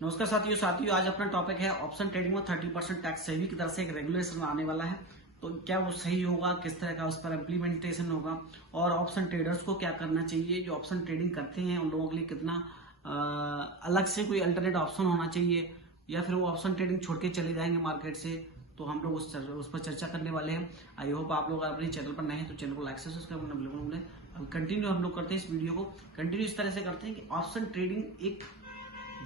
नमस्कार साथियों आज अपना टॉपिक है ऑप्शन ट्रेडिंग में 30% टैक्स। सेबी की तरफ से एक रेगुलेशन आने वाला है, तो क्या वो सही होगा, किस तरह का उस पर इम्प्लीमेंटेशन होगा और ऑप्शन ट्रेडर्स को क्या करना चाहिए, जो ऑप्शन ट्रेडिंग करते हैं उन लोगों के लिए कितना अलग से कोई अल्टरनेट ऑप्शन होना चाहिए या फिर वो ऑप्शन ट्रेडिंग छोड़ के चले जाएंगे मार्केट से। तो हम लोग उस पर चर्चा करने वाले हैं। आई होप आप लोग अपने चैनल पर नए हैं तो चैनल को लाइक से सब्सक्राइब करना बिल्कुल भूलें। अब कंटिन्यू हम लोग करते हैं इस वीडियो को, कंटिन्यू इस तरह से करते हैं कि ऑप्शन ट्रेडिंग एक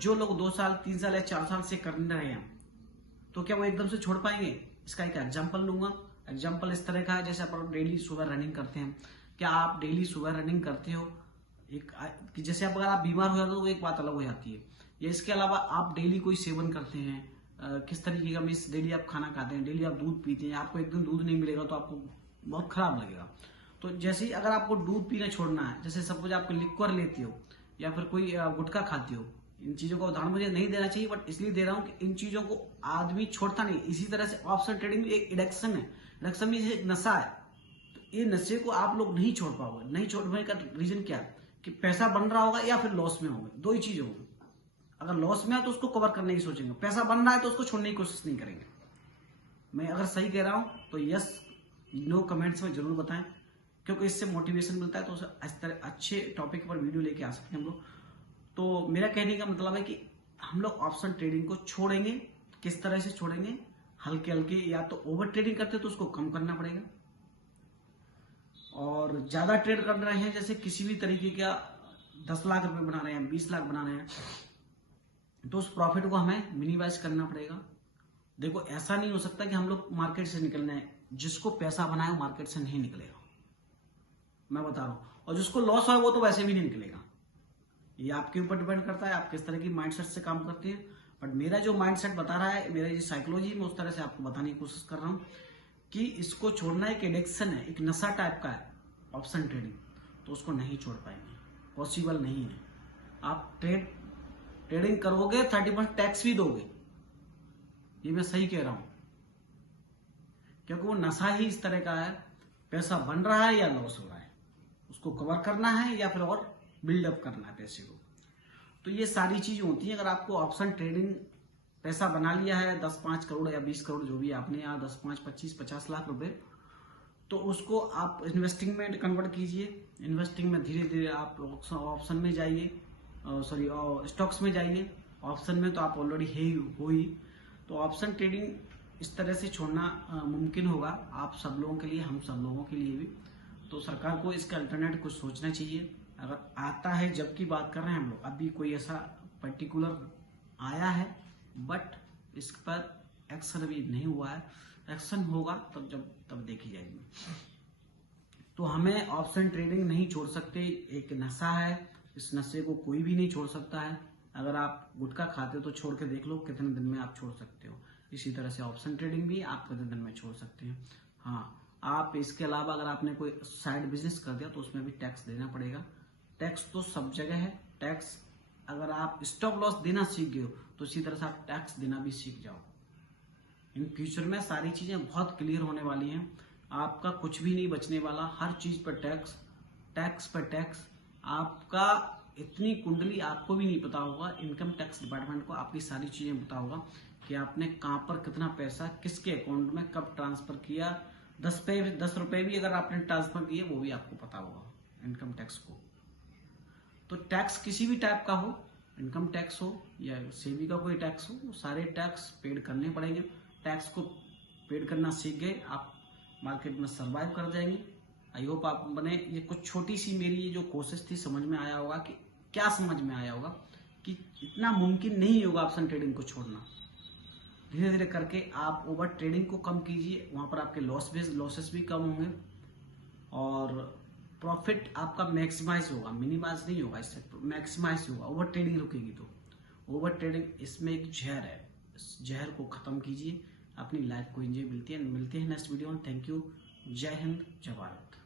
जो लोग 2 साल 3 साल या 4 साल से कर रहे हैं तो क्या वो एकदम से छोड़ पाएंगे। इसका एक एग्जांपल लूंगा। एग्जांपल इस तरह का है, जैसे आप डेली सुबह रनिंग करते हैं। क्या आप डेली सुबह रनिंग करते हो? कि जैसे अगर आप बीमार हो जाते हो तो एक बात अलग हो जाती है, या इसके अलावा आप डेली कोई सेवन करते हैं, किस तरीके का मीन्स डेली आप खाना खाते हैं, डेली आप दूध पीते हैं, आपको एक दिन दूध नहीं मिलेगा तो आपको बहुत खराब लगेगा। तो जैसे ही अगर आपको दूध पीना छोड़ना है, जैसे सपोज आप लिक्वर लेते हो या फिर कोई गुटखा खाते हो, इन चीजों का उदाहरण मुझे नहीं देना चाहिए बट इसलिए दे रहा हूं कि इन चीजों को आदमी छोड़ता नहीं। इसी तरह से ऑप्शन ट्रेडिंग भी एक एडिक्शन है, एडिक्शन भी एक नशा है। तो ये नशे को आप लोग नहीं छोड़ पाओगे। नहीं छोड़ पाने का रीजन क्या है कि पैसा बन रहा होगा या फिर लॉस में होगा, दो ही चीज होगी। अगर लॉस में है तो उसको कवर करने की सोचेंगे, पैसा बन रहा है तो उसको छोड़ने की कोशिश नहीं करेंगे। मैं अगर सही कह रहा हूं तो यस नो कमेंट्स में जरूर बताएं, क्योंकि इससे मोटिवेशन मिलता है। तो इस तरह अच्छे टॉपिक पर वीडियो लेके आ सकते हैं हम लोग। तो मेरा कहने का मतलब है कि हम लोग ऑप्शन ट्रेडिंग को छोड़ेंगे। किस तरह से छोड़ेंगे? हल्के हल्के, या तो ओवर ट्रेडिंग करते तो उसको कम करना पड़ेगा, और ज्यादा ट्रेड कर रहे हैं जैसे किसी भी तरीके का 10 लाख रुपए बना रहे हैं, 20 लाख बना रहे हैं, तो उस प्रॉफिट को हमें मिनिमाइज करना पड़ेगा। देखो ऐसा नहीं हो सकता कि हम लोग मार्केट से निकलना है। जिसको पैसा बनाए वो मार्केट से नहीं निकलेगा, मैं बता रहा हूं। और जिसको लॉस हो वो तो वैसे भी नहीं निकलेगा। ये आपके ऊपर डिपेंड करता है आप किस तरह की माइंडसेट से काम करते हैं। बट मेरा जो माइंडसेट बता रहा है, मेरा जो साइकोलॉजी में उस तरह से आपको बताने की कोशिश कर रहा हूं कि इसको छोड़ना एक एडिक्शन है, एक नशा टाइप का है ऑप्शन ट्रेडिंग। तो उसको नहीं छोड़ पाएंगे, पॉसिबल नहीं है। आप ट्रेडिंग करोगे 30% टैक्स भी दोगे, ये मैं सही कह रहा हूं, क्योंकि वो नशा ही इस तरह का है। पैसा बन रहा है या लॉस हो रहा है, उसको कवर करना है या फिर और बिल्डअप करना है पैसे को। तो ये सारी चीजें होती हैं। अगर आपको ऑप्शन ट्रेडिंग पैसा बना लिया है 10-5 करोड़ या 20 करोड़ जो भी आपने, या 10, 5, 25, 50 लाख रुपए, तो उसको आप इन्वेस्टिंग में कन्वर्ट कीजिए। इन्वेस्टिंग में धीरे धीरे आप ऑप्शन में जाइए, सॉरी स्टॉक्स में जाइए। ऑप्शन में तो आप ऑलरेडी हो ही। तो ऑप्शन ट्रेडिंग इस तरह से छोड़ना मुमकिन होगा आप सब लोगों के लिए, हम सब लोगों के लिए भी। तो सरकार को इसका अल्टरनेट कुछ सोचना चाहिए। अगर आता है, जब की बात कर रहे हैं हम लोग, अभी कोई ऐसा पर्टिकुलर आया है बट इस पर एक्शन अभी नहीं हुआ है। एक्शन होगा तब देखी जाएगी। तो हमें ऑप्शन ट्रेडिंग नहीं छोड़ सकते, एक नशा है। इस नशे को कोई भी नहीं छोड़ सकता है। अगर आप गुटखा खाते हो तो छोड़ के देख लो कितने दिन में आप छोड़ सकते हो। इसी तरह से ऑप्शन ट्रेडिंग भी आप कितने दिन में छोड़ सकते हैं। हाँ, आप इसके अलावा अगर आपने कोई साइड बिजनेस कर दिया तो उसमें भी टैक्स देना पड़ेगा। टैक्स तो सब जगह है। टैक्स अगर आप स्टॉप लॉस देना सीख गए हो तो इसी तरह से आप टैक्स देना भी सीख जाओ। इन फ्यूचर में सारी चीजें बहुत क्लियर होने वाली हैं। आपका कुछ भी नहीं बचने वाला, हर चीज पर टैक्स, टैक्स पर टैक्स। आपका इतनी कुंडली आपको भी नहीं पता होगा, इनकम टैक्स डिपार्टमेंट को आपकी सारी चीजें पता होगा कि आपने कहां पर कितना पैसा किसके अकाउंट में कब ट्रांसफर किया। 10 रुपए भी अगर आपने ट्रांसफर किए वो भी आपको पता होगा इनकम टैक्स को। तो टैक्स किसी भी टाइप का हो, इनकम टैक्स हो या सेबी का कोई टैक्स हो, वो सारे टैक्स पेड करने पड़ेंगे। टैक्स को पेड करना सीख गए आप, मार्केट में सरवाइव कर जाएंगे। आई होप आप बने। ये कुछ छोटी सी मेरी ये जो कोशिश थी, समझ में आया होगा कि क्या समझ में आया होगा कि इतना मुमकिन नहीं होगा ऑप्शन ट्रेडिंग को छोड़ना। धीरे धीरे करके आप ओवर ट्रेडिंग को कम कीजिए, वहां पर आपके लॉसेस भी कम होंगे और प्रॉफिट आपका मैक्सिमाइज होगा, मिनिमाइज नहीं होगा, इससे मैक्सिमाइज होगा। ओवर ट्रेडिंग रुकेगी तो ओवर ट्रेडिंग इसमें एक जहर है। इस जहर को खत्म कीजिए, अपनी लाइफ को एंजॉय। मिलते हैं नेक्स्ट वीडियो में। Thank you. जय हिंद, जय भारत।